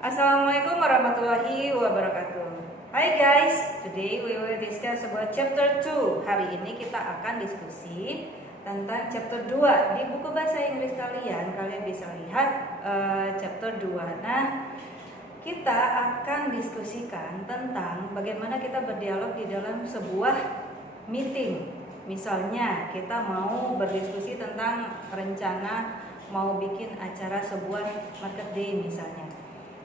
Assalamualaikum warahmatullahi wabarakatuh. Hai guys, today we will discuss about chapter 2. Hari ini kita akan diskusi tentang chapter 2. Di buku bahasa Inggris kalian bisa lihat chapter 2. Nah, kita akan diskusikan tentang bagaimana kita berdialog di dalam sebuah meeting. Misalnya kita mau berdiskusi tentang rencana mau bikin acara sebuah market day misalnya.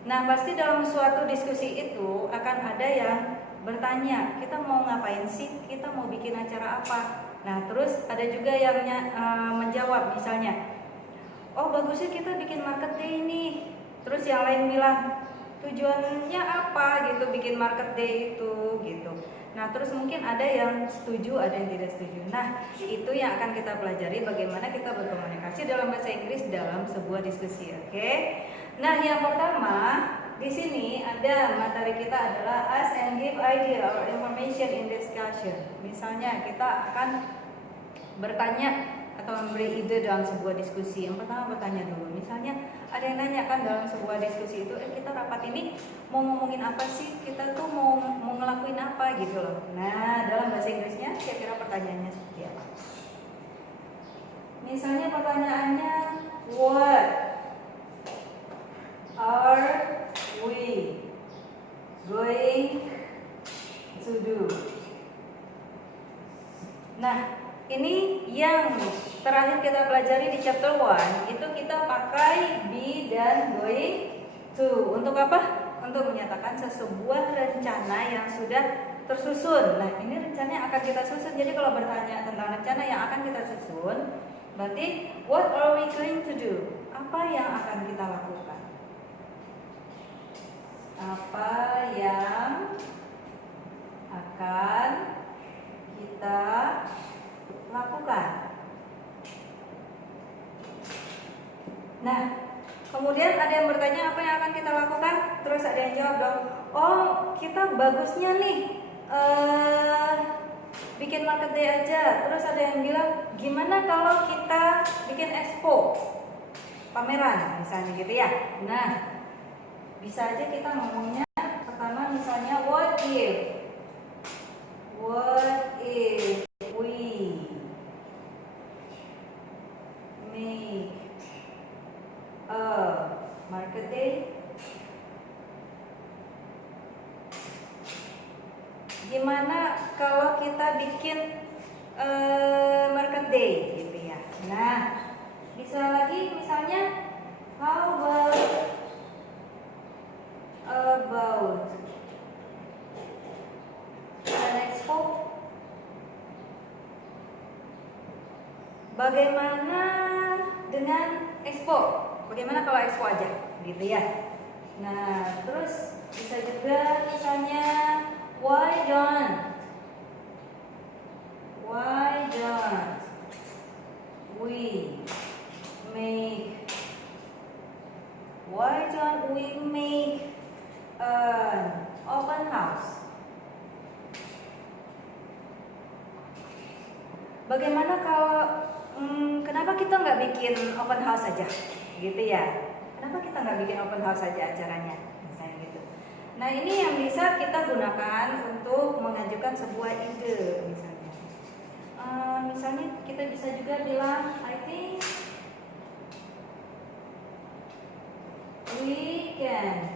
Nah, pasti dalam suatu diskusi itu akan ada yang bertanya, kita mau ngapain sih? Kita mau bikin acara apa? Nah, terus ada juga yang menjawab misalnya, oh bagusnya kita bikin market day nih. Terus yang lain bilang, tujuannya apa gitu bikin market day itu gitu. Nah, terus mungkin ada yang setuju, ada yang tidak setuju. Nah, itu yang akan kita pelajari bagaimana kita berkomunikasi dalam bahasa Inggris dalam sebuah diskusi, oke? Nah, yang pertama di sini ada materi kita adalah ask and give idea or information in discussion. Misalnya kita akan bertanya atau memberi ide dalam sebuah diskusi. Yang pertama bertanya dulu. Misalnya ada yang nanya kan dalam sebuah diskusi itu, kita rapat ini mau ngomongin apa sih? Kita tuh mau ngelakuin apa gitu loh. Nah, dalam bahasa Inggrisnya kira-kira pertanyaannya seperti apa? Misalnya pertanyaannya, what are we going to do? Nah, ini yang terakhir kita pelajari di chapter 1, itu kita pakai be dan going to. Untuk apa? Untuk menyatakan sebuah rencana yang sudah tersusun. Nah, ini rencana yang akan kita susun. Jadi kalau bertanya tentang rencana yang akan kita susun, berarti what are we going to do? Apa yang akan kita lakukan? Apa yang akan kita lakukan? Nah, kemudian ada yang bertanya apa yang akan kita lakukan? Terus ada yang jawab dong, oh kita bagusnya nih bikin market day aja. Terus ada yang bilang, gimana kalau kita bikin expo, pameran misalnya gitu ya. Nah, bisa aja kita ngomongnya pertama misalnya what if we make a market day? Gimana kalau kita bikin market day gitu ya. Nah, bisa lagi misalnya how about an expo? Bagaimana dengan expo? Bagaimana kalau expo aja gitu ya. Nah, terus bisa juga misalnya why don't we make an open house? Bagaimana kalau kenapa kita nggak bikin open house aja gitu ya? Kenapa kita nggak bikin open house aja acaranya misalnya gitu. Nah, ini yang bisa kita gunakan untuk mengajukan sebuah ide misalnya. Misalnya kita bisa juga bilang, I think we can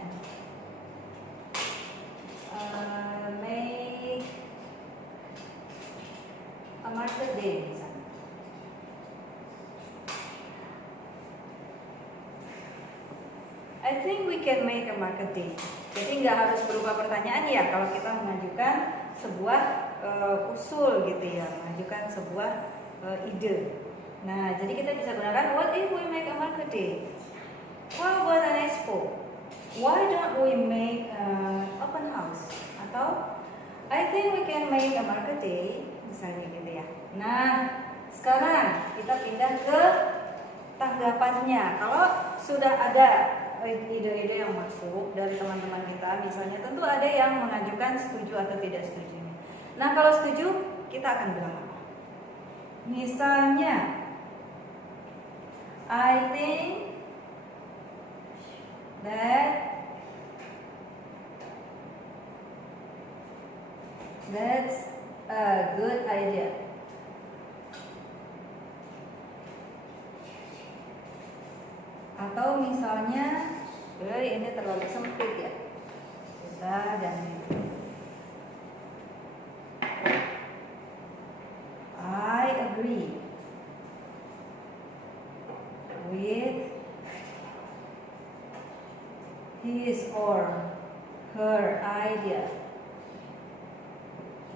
make a market day misalnya. I think we can make a market day. Jadi nggak harus berubah pertanyaan ya kalau kita mengajukan sebuah usul gitu ya, mengajukan sebuah ide. Nah, jadi kita bisa gunakan what if we make a market day? How about an expo? Why don't we make an open house? Atau I think we can make a market day, misalnya gitu ya. Nah, sekarang kita pindah ke tanggapannya. Kalau sudah ada ide-ide yang masuk dari teman-teman kita, misalnya tentu ada yang mengajukan setuju atau tidak setuju. Nah, kalau setuju kita akan bilang apa? Misalnya, I think that That's a good idea. Atau misalnya, ini terlalu sempit ya. Kita dan I agree with his or her idea.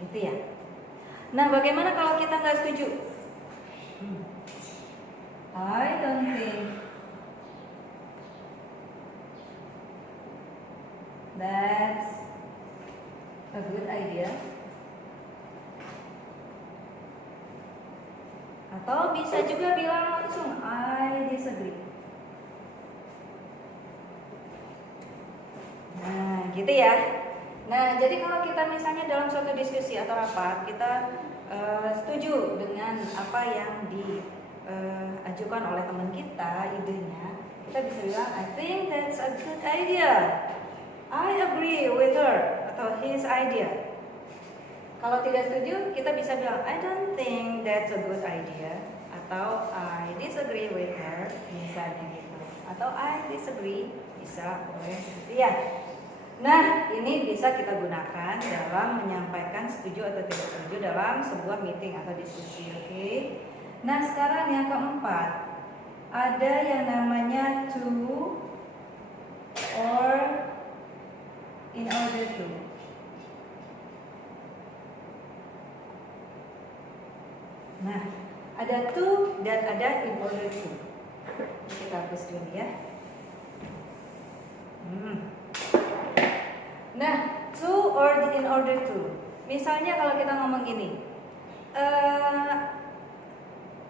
Gitu ya. Nah, bagaimana kalau kita nggak setuju? I don't think that's a good idea. Atau bisa juga bilang langsung I disagree. Nah, gitu ya. Nah, jadi kalau kita misalnya dalam suatu diskusi atau rapat, kita setuju dengan apa yang diajukan oleh teman kita, idenya, kita bisa bilang I think that's a good idea. I agree with her atau his idea. Kalau tidak setuju, kita bisa bilang I don't think that's a good idea atau I disagree with her, misalnya gitu. Atau I disagree, bisa boleh gitu ya. Nah, ini bisa kita gunakan dalam menyampaikan setuju atau tidak setuju dalam sebuah meeting atau diskusi, oke? Nah, sekarang yang keempat, ada yang namanya to or in order to. Nah, ada to dan ada in order to. Kita hapus dulu ya. Nah, to or in order to. Misalnya kalau kita ngomong gini,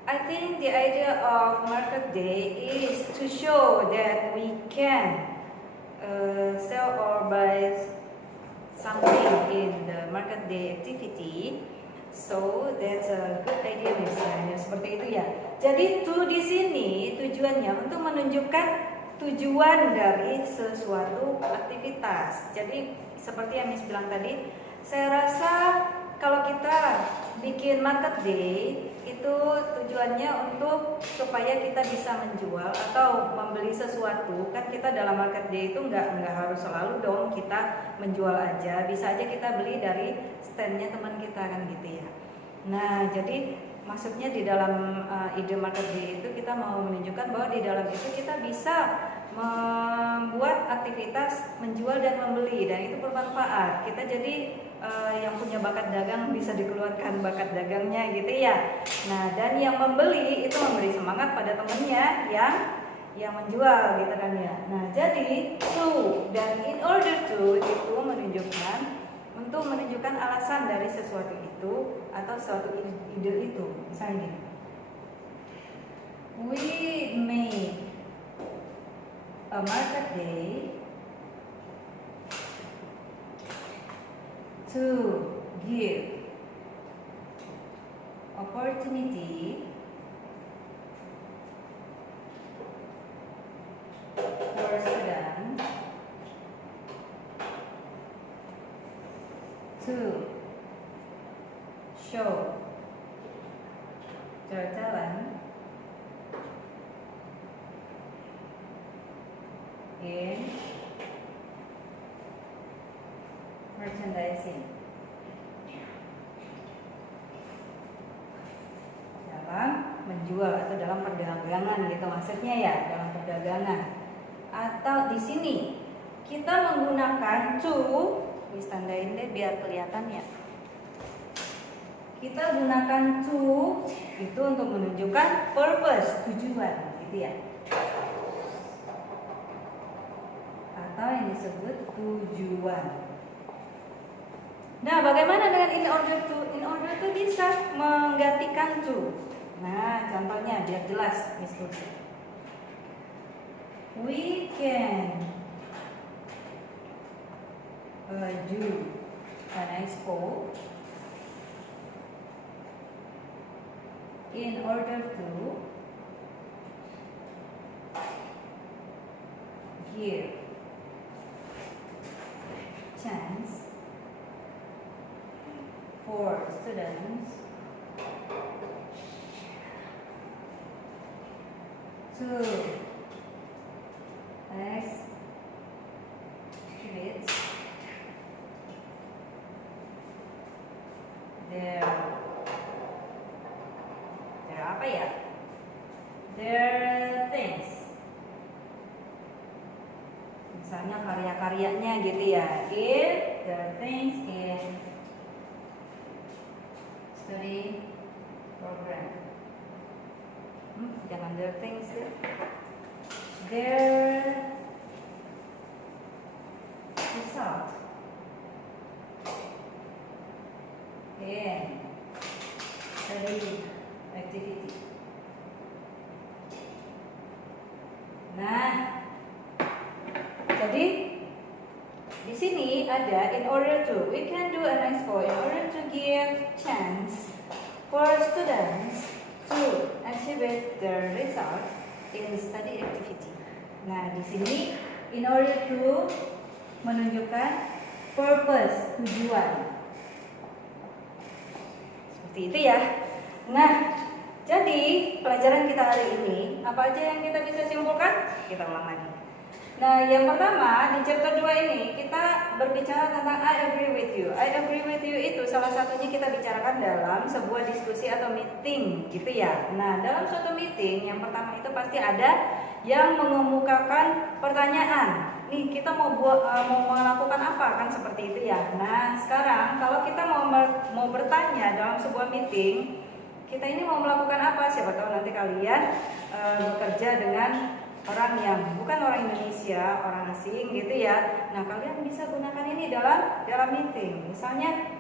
I think the idea of market day is to show that we can sell or buy something in the market day activity. So that's a good idea, misalnya seperti itu ya. Jadi to di sini tujuannya untuk menunjukkan tujuan dari sesuatu aktivitas. Jadi seperti yang Miss bilang tadi, saya rasa kalau kita bikin market day itu tujuannya untuk supaya kita bisa menjual atau membeli sesuatu. Kan kita dalam market day itu nggak harus selalu dong kita menjual aja, bisa aja kita beli dari standnya teman kita kan gitu ya. Nah, jadi maksudnya di dalam ide market day itu kita mau menunjukkan bahwa di dalam itu kita bisa membuat aktivitas menjual dan membeli, dan itu bermanfaat. Kita jadi yang punya bakat dagang bisa dikeluarkan bakat dagangnya gitu ya. Nah, dan yang membeli itu memberi semangat pada temennya yang menjual gitu kan ya. Nah, jadi to dan in order to itu menunjukkan alasan dari sesuatu itu atau suatu ide itu. Misalnya gini, we made a market day to give opportunity for students to show their talent in merchandising, dalam menjual atau dalam perdagangan gitu maksudnya ya, dalam perdagangan. Atau di sini kita menggunakan to, wis tandain deh biar kelihatan ya. Kita gunakan to itu untuk menunjukkan purpose, tujuan gitu ya. Atau yang disebut tujuan. Nah, bagaimana dengan in order to? In order to bisa menggantikan to. Nah, contohnya biar jelas, Miss Tuti. We can do an expo in order to give chance for students to exhibit their apa ya? Their things. Misalnya karya-karyanya gitu ya. If their things in study program. Jangan their things ya. Their result in study activity. Nah, jadi di sini ada in order to, we can do an expo in order to give chance for students to exhibit their result in study activity. Nah, di sini in order to menunjukkan purpose, tujuan. Seperti itu ya. Nah, jadi pelajaran kita hari ini apa aja yang kita bisa simpulkan? Kita ulang lagi. Nah, yang pertama di chapter 2 ini kita berbicara tentang I agree with you. I agree with you itu salah satunya kita bicarakan dalam sebuah diskusi atau meeting gitu ya. Nah, dalam suatu meeting yang pertama itu pasti ada yang mengemukakan pertanyaan. Nih, kita mau melakukan apa kan seperti itu ya. Nah, sekarang kalau kita mau bertanya dalam sebuah meeting, kita ini mau melakukan apa? Siapa tahu nanti kalian bekerja dengan orang yang bukan orang Indonesia, orang asing gitu ya. Nah, kalian bisa gunakan ini dalam meeting. Misalnya,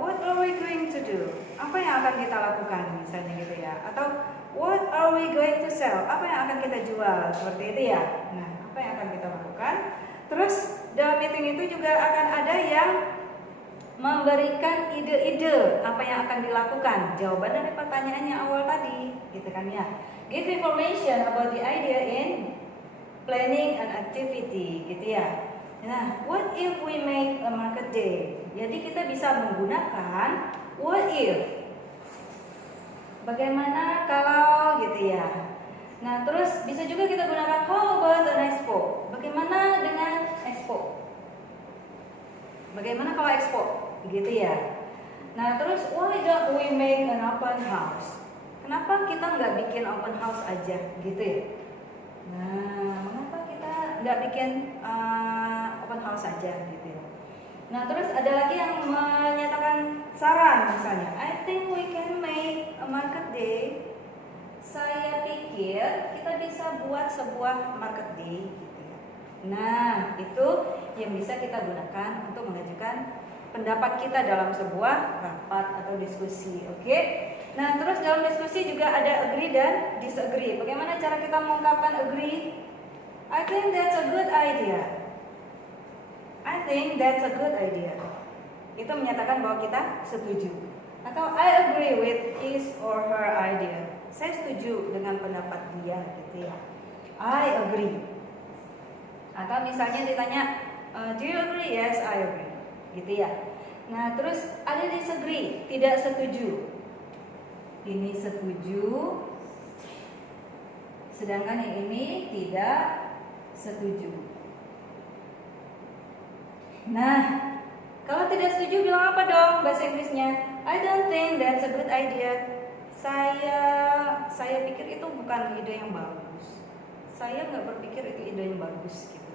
what are we going to do? Apa yang akan kita lakukan misalnya gitu ya. Atau what are we going to sell? Apa yang akan kita jual? Seperti itu ya. Nah, apa yang akan kita lakukan? Terus dalam meeting itu juga akan ada yang memberikan ide-ide apa yang akan dilakukan, jawaban dari pertanyaan yang awal tadi, gitu kan ya. Give information about the idea in planning an activity, gitu ya. Nah, what if we make a market day? Jadi kita bisa menggunakan what if. Bagaimana kalau gitu ya. Nah, terus bisa juga kita gunakan how about an expo? Bagaimana dengan expo? Bagaimana kalau expo? Gitu ya. Nah, terus why don't we make an open house? Kenapa kita nggak bikin open house aja gitu ya? Nah, mengapa kita nggak bikin open house aja gitu ya? Nah, terus ada lagi yang menyatakan saran misalnya, I think we can make a market day. Saya pikir kita bisa buat sebuah market day gitu ya. Nah, itu yang bisa kita gunakan untuk mengajukan pendapat kita dalam sebuah rapat atau diskusi, oke? Nah, terus dalam diskusi juga ada agree dan disagree. Bagaimana cara kita mengungkapkan agree? I think that's a good idea. I think that's a good idea. Itu menyatakan bahwa kita setuju. Atau I agree with his or her idea. Saya setuju dengan pendapat dia, gitu ya. I agree. Atau misalnya ditanya, do you agree? Yes, I agree. Gitu ya. Nah, terus ada disagree, tidak setuju. Ini setuju, sedangkan yang ini tidak setuju. Nah, kalau tidak setuju bilang apa dong bahasa Inggrisnya? I don't think that's a good idea. Saya pikir itu bukan ide yang bagus. Saya nggak berpikir itu ide yang bagus gitu.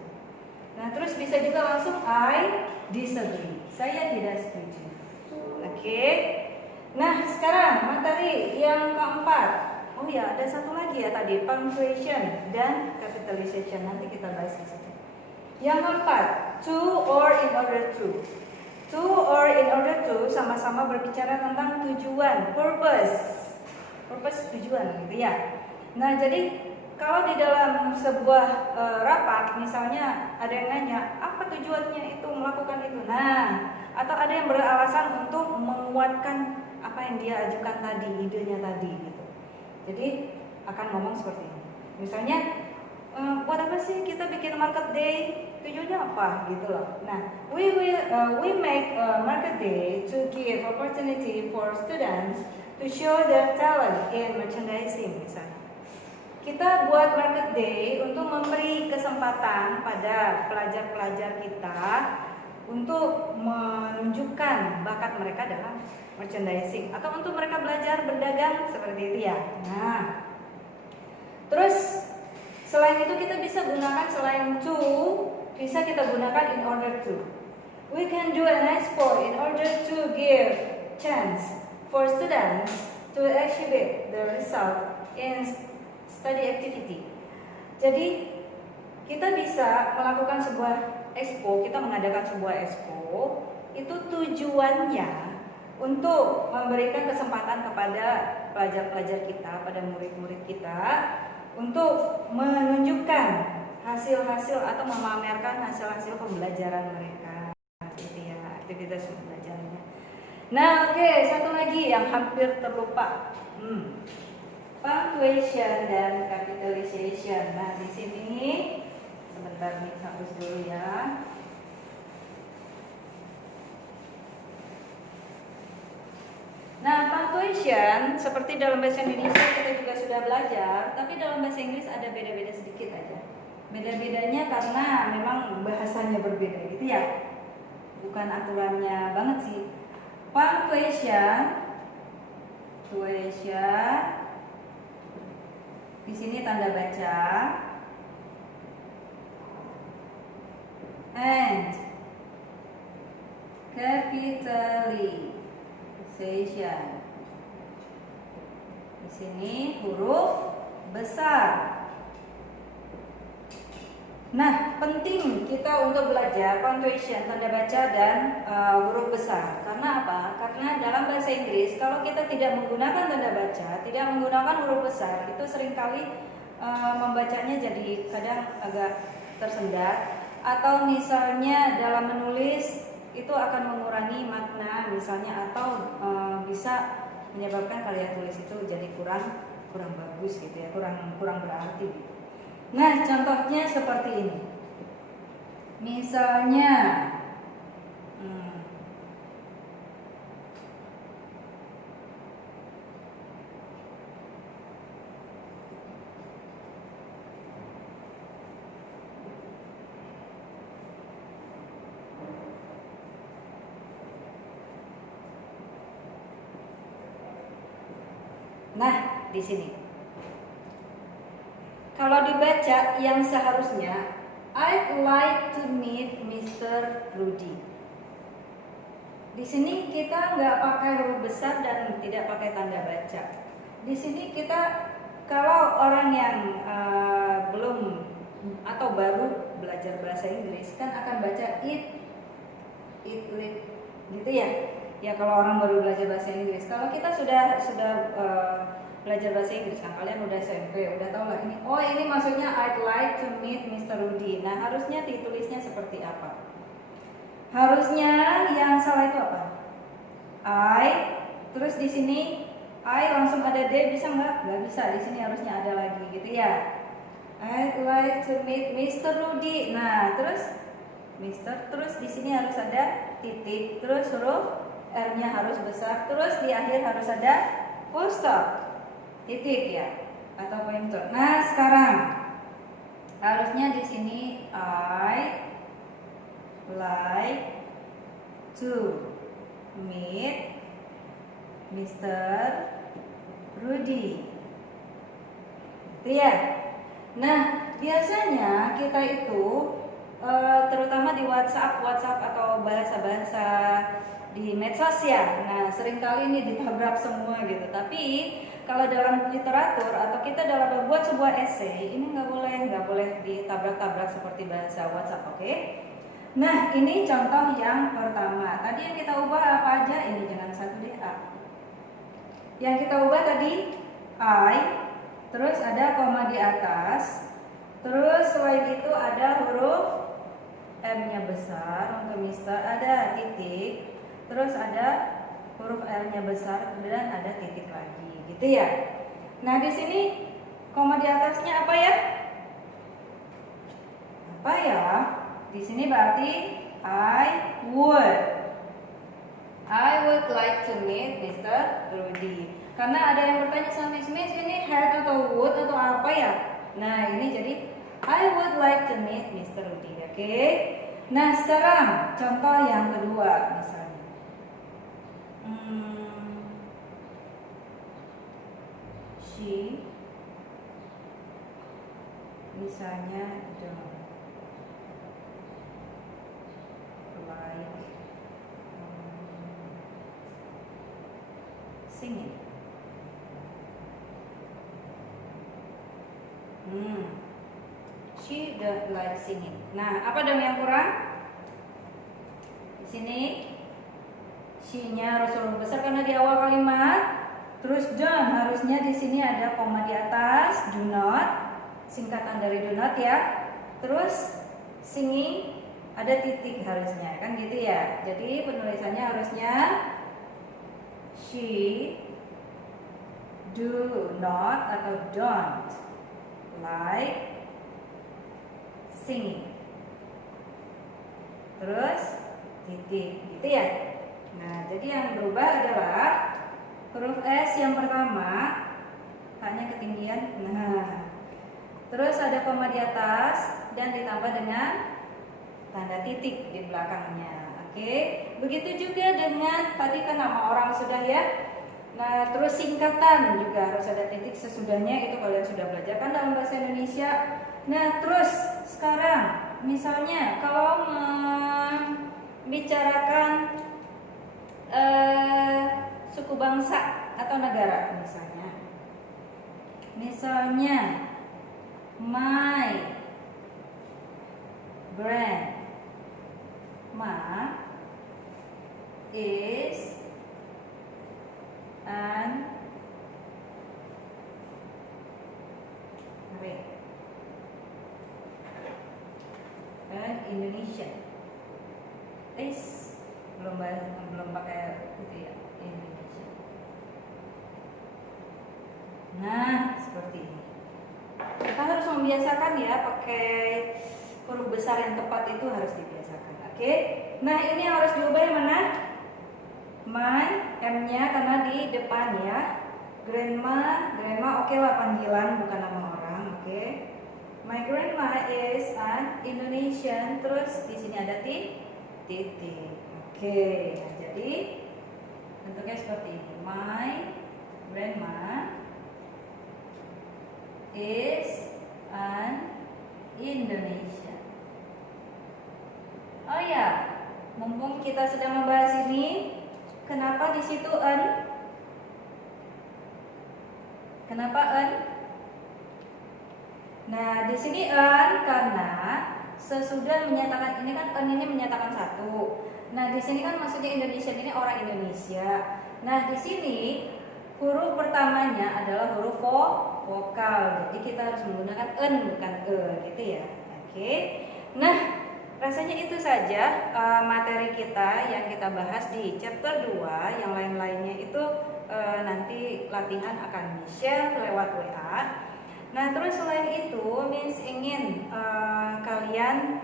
Nah, terus bisa juga langsung I disagree. Saya tidak setuju. Oke. Nah, sekarang materi yang keempat. Oh ya, ada satu lagi ya tadi, punctuation dan capitalization. Nanti kita bahas di situ. Yang keempat, to or in order to. To or in order to sama-sama berbicara tentang tujuan, purpose. Purpose tujuan gitu ya. Nah, jadi kalau di dalam sebuah rapat misalnya ada yang nanya, apa tujuannya itu melakukan itu? Nah, atau ada yang beralasan untuk menguatkan apa yang dia ajukan tadi, idenya tadi gitu. Jadi akan ngomong seperti ini. Misalnya, buat apa sih kita bikin market day? Tujuannya tujuannya apa gitu loh. Nah, we make market day to give opportunity for students to show their talent in merchandising misalnya. Kita buat market day untuk memberi kesempatan pada pelajar-pelajar kita untuk menunjukkan bakat mereka dalam merchandising atau untuk mereka belajar berdagang seperti itu ya. Nah, terus selain itu kita bisa gunakan selain to, bisa kita gunakan in order to. We can do an expo in order to give chance for students to exhibit the result in study activity. Jadi kita bisa melakukan sebuah expo, kita mengadakan sebuah expo, itu tujuannya untuk memberikan kesempatan kepada pelajar-pelajar kita, pada murid-murid kita untuk menunjukkan hasil-hasil atau memamerkan hasil-hasil pembelajaran mereka, gitu ya, aktivitas pembelajarannya. Nah, oke, satu lagi yang hampir terlupa, punctuation dan capitalization. Nah, di sini sebentar nih, hapus dulu ya. Nah, punctuation seperti dalam bahasa Indonesia kita juga sudah belajar, tapi dalam bahasa Inggris ada beda-beda sedikit aja. Beda-bedanya karena memang bahasanya berbeda gitu ya. Bukan aturannya banget sih. Punctuation di sini tanda baca and capitalization. Di sini huruf besar. Nah, penting kita untuk belajar punctuation, tanda baca dan huruf besar. Karena apa? Karena dalam bahasa Inggris kalau kita tidak menggunakan tanda baca, tidak menggunakan huruf besar, itu seringkali membacanya jadi kadang agak tersendat. Atau misalnya dalam menulis itu akan mengurangi makna misalnya, atau bisa menyebabkan karya tulis itu jadi kurang bagus gitu ya, kurang berarti gitu. Nah, contohnya seperti ini. Misalnya nah, di sini. Kalau dibaca yang seharusnya I'd like to meet Mr. Rudy. Di sini kita nggak pakai huruf besar dan tidak pakai tanda baca. Di sini kita kalau orang yang belum atau baru belajar bahasa Inggris kan akan baca it, gitu ya. Ya kalau orang baru belajar bahasa Inggris. Kalau kita sudah belajar bahasa Inggris kan, kalian udah SMP, udah tahu lah ini. Oh, ini maksudnya I'd like to meet Mr. Rudy. Nah, harusnya ditulisnya seperti apa? Harusnya yang salah itu apa? I, terus di sini I langsung ada D, bisa nggak? Nggak bisa. Di sini harusnya ada lagi, gitu ya. I'd like to meet Mr. Rudy. Nah, terus Mr. Terus di sini harus ada titik, terus huruf R-nya harus besar, terus di akhir harus ada full stop. Titik ya, atau pointer. Nah, sekarang harusnya di sini I like to meet Mr. Rudy. Itu ya. Nah, biasanya kita itu terutama di WhatsApp atau bahasa-bahasa di medsos ya. Nah, seringkali ini ditabrak semua gitu. Tapi kalau dalam literatur atau kita dalam membuat sebuah esai, ini nggak boleh ditabrak-tabrak seperti bahasa WhatsApp, oke? Nah, ini contoh yang pertama. Tadi yang kita ubah apa aja? Ini jangan satu deh, A. Yang kita ubah tadi I, terus ada koma di atas, terus selain itu ada huruf M-nya besar untuk Mister, ada titik, terus ada huruf R-nya besar dan ada titik lagi, gitu ya. Nah, di sini koma di atasnya apa ya? Apa ya? Di sini berarti I would like to meet Mr. Rudy. Karena ada yang bertanya sama Miss, ini had atau would atau apa ya? Nah, ini jadi I would like to meet Mr. Rudy. Oke. Nah, sekarang contoh yang kedua misalnya. She misalnya like singing. She don't like singing. Nah, apa dong yang kurang? Di sini she-nya harus huruf besar karena di awal kalimat. Terus don't harusnya di sini ada koma di atas, do not, singkatan dari do not ya. Terus singing ada titik harusnya, kan gitu ya. Jadi penulisannya harusnya she do not atau don't like singing. Terus titik, gitu ya. Nah, jadi yang berubah adalah huruf S yang pertama hanya ketinggian. Nah, terus ada koma di atas dan ditambah dengan tanda titik di belakangnya. Oke, begitu juga dengan tadi kan nama orang sudah ya. Nah, terus singkatan juga harus ada titik sesudahnya, itu kalian sudah belajar kan dalam bahasa Indonesia. Nah, terus sekarang misalnya kalau membicarakan suku bangsa atau negara misalnya my grandma is an Indonesian. Belum pakai itu ya, Indonesia. Nah, seperti ini. Kita harus membiasakan ya, pakai huruf besar yang tepat itu harus dibiasakan. Oke. Nah, ini harus diubah yang mana? My, M-nya karena di depan ya. Grandma oke lah panggilan bukan nama orang, oke. My grandma is an Indonesian. Terus di sini ada titik. Oke. Nah, jadi bentuknya seperti ini. My grandma is an Indonesian. Oh ya, mumpung kita sedang membahas ini, kenapa di situ an? Kenapa an? Nah, di sini an karena sesudah menyatakan ini kan an ini menyatakan satu. Nah, di sini kan maksudnya Indonesia ini orang Indonesia. Nah, di sini huruf pertamanya adalah huruf vokal. Jadi kita harus menggunakan en bukan e gitu ya. Oke. Nah, rasanya itu saja materi kita yang kita bahas di chapter 2. Yang lain-lainnya itu nanti latihan akan di-share lewat WA. Nah, terus selain itu Miss ingin kalian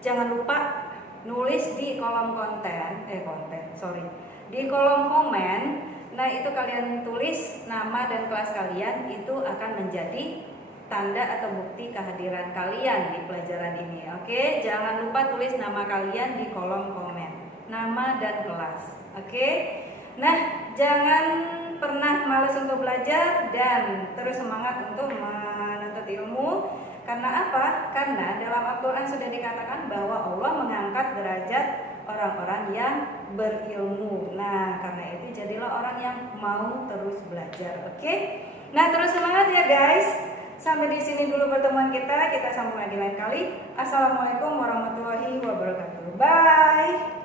jangan lupa nulis di kolom di kolom komen. Nah, itu kalian tulis nama dan kelas kalian, itu akan menjadi tanda atau bukti kehadiran kalian di pelajaran ini. Oke, jangan lupa tulis nama kalian di kolom komen, nama dan kelas. Oke. Nah, jangan pernah malas untuk belajar dan terus semangat untuk menuntut ilmu. Karena apa? Karena dalam Al-Quran sudah dikatakan bahwa Allah mengangkat derajat orang-orang yang berilmu. Nah, karena itu jadilah orang yang mau terus belajar. Oke? Nah, terus semangat ya guys. Sampai di sini dulu pertemuan kita. Kita sambung lagi lain kali. Assalamualaikum warahmatullahi wabarakatuh. Bye.